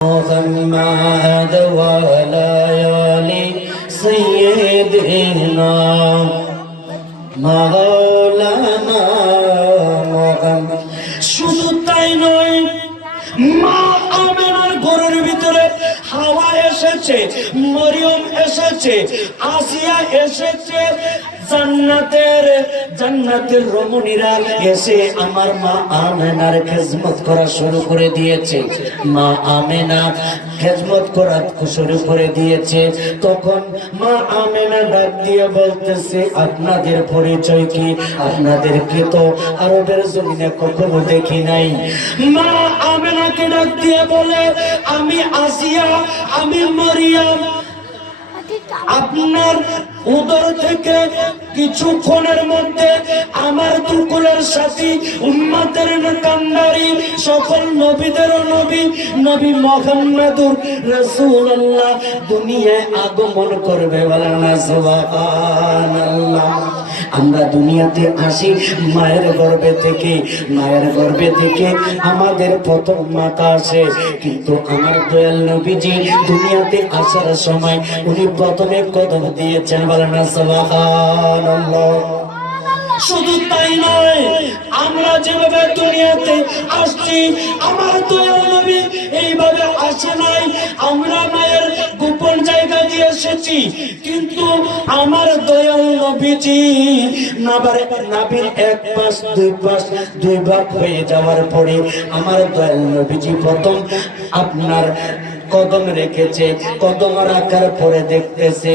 محمد وعلى آل سيدنا মাওলানা মুহাম্মদ। শুধু তাই নয়, মা আমেনার ঘরের ভিতরে হাওয়া এসেছে, মরিয়ম এসেছে, আসিয়া এসেছে, জান্নাতের রমণীরা এসে আমার মা আমেনার খেদমত করা শুরু করে দিয়েছে। মা আমেনা খেদমত করা শুরু করে দিয়েছে। তখন মা আমেনা ডাক দিয়ে বলতেছে, আপনাদের পরিচয় কি? আপনাদেরকে তো আরবের জমিনে কখনো দেখি নাই। মা আমেনাকে ডাক দিয়ে বলে, আমি আসিয়া, আমি মরিয়ম। আপনার উদর থেকে কিছুক্ষণের মধ্যে আমার দুকুলের সাথী, উম্মতের কান্ডারি, সকল নবীদের নবী, নবী মুহাম্মদুর রাসূলুল্লাহ দুনিয়ায় আগমন করবে। বলেন না সুবহানাল্লাহ। আমরা দুনিয়াতে আসি মায়ের গর্ভে থেকে, মায়ের গর্ভে থেকে আমাদের প্রথম মাতা আসে। কিন্তু আমার দয়াল নবীজি দুনিয়াতে আসার সময় উনি প্রথমে কদম দিয়েছেন। বলেন না সুবহানাল্লাহ। শুধু তাই নয়, আমরা যেভাবে দুনিয়াতে আসছি আমার দয়াল নবী এইভাবে আসে নাই। আমরা মায়ের গোপন জায়গা দিয়ে এসেছি, কিন্তু আমার দয়াল নবীজি নাভির এক পাশ দুই ভাগ হয়ে যাওয়ার পরে আমার দয়াল নবীজি প্রথম আপনার কদম রেখেছে। কদম রাখার পরে দেখতেছে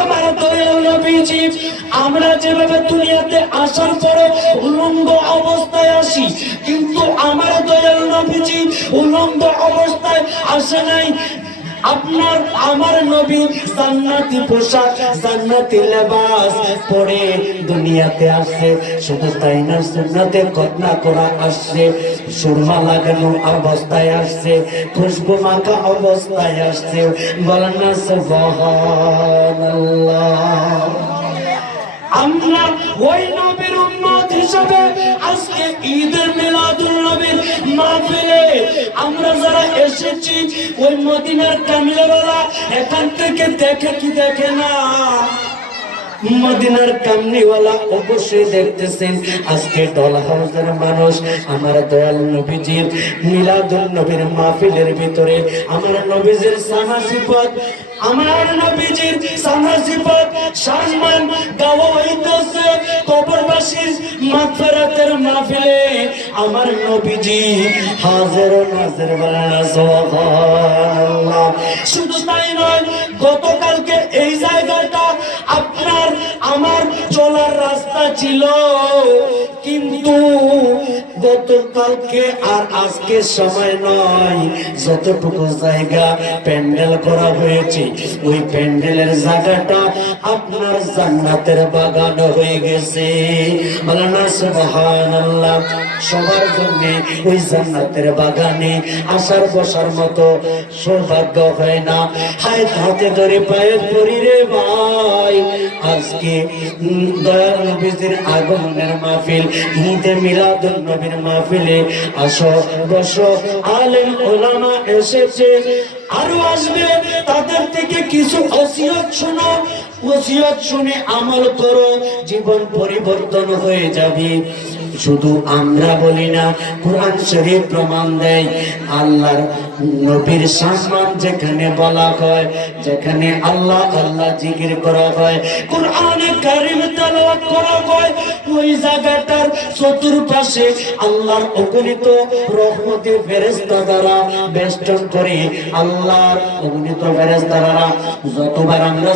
আমার দয়াল নবীজি, আমরা যেভাবে দুনিয়াতে আসার পরে উলঙ্গ অবস্থায় আসি, কিন্তু আমার দয়াল নবীজি উলঙ্গ অবস্থায় আসে নাই। আপনার আমার নবী জান্নাতি পোশাক, জান্নাতি লেবাস পরে দুনিয়াতে আসছে। শুধু তাই না, সুন্নতে খতনা করা আসছে, সুরমা লাগানো অবস্থায় আসছে, খুশবু মাখা অবস্থায় আসছে। বলেন না সুবহানাল্লাহ। আমরা ওই নবীর উম্মত হিসেবে আজকে ঈদের মিলাদুন নবীর মাহফিলে আমরা যারা এসেছি, ওই মদিনার কামলিওয়ালা এখান থেকে দেখে কি দেখে না? মদিনার কামলিওয়ালা অবশ্যই দেখতেছেন। আজকে ডল হাউসের মানুষ আমার দয়াল নবীজির মিলাদুন নবীর মাহফিলের ভিতরে আমার নবীজির সানা সিফাত, আমার নবীজির সানা সিফাত সম্মান গাওয়া হইতেছে। কবরবাসীর মাগফিরাতের মাহফিলে আমার নবীজি হাজির ও নাজির। বলেন সুবহানাল্লাহ। শুধু তাই নয়, গতকালকে এই জায়গাটা আপনার আমার চলার রাস্তা ছিল, কিন্তু গতকালকে আর আজকে সময় নয়। যতটুকু জায়গা প্যান্ডেল করা হয়েছে, ওই প্যান্ডেলের জায়গাটা আপনার জান্নাতের বাগান হয়ে গেছে। বলেন না সুবহানাল্লাহ। সবার জন্য ওই জান্নাতের বাগানে আসার বসার মতো সৌভাগ্য হয় না। হাতে ধরে পায়ে পড়ি রে ভাই, আজকে দয়াল নবীজির আগমনের মাহফিল, ঈদে মিলাদুন নবীর মাহফিলে আসো, বসো। আলেম ওলামা এসেছে, আরো আসবে, তাদের থেকে কিছু ওসিয়ত শোনো। ওসিয়ত শুনে আমল করো, জীবন পরিবর্তন হয়ে যাবে। শুধু আমরা বলি না, কোরআন শরীফ প্রমাণ দেয়। আল্লাহর নবীর সম্মান যেখানে বলা হয়, যেখানে আল্লাহ আল্লাহ জিকির করা হয়, কোরআনে কারীম তেলাওয়াত করা হয়, ওই জায়গাটার চতুর্পাশে আল্লাহর অগণিত রহমতি ফেরেশতা দ্বারা বেষ্টন করে। আল্লাহর অগণিত ফেরেশতারা যতবার আমরা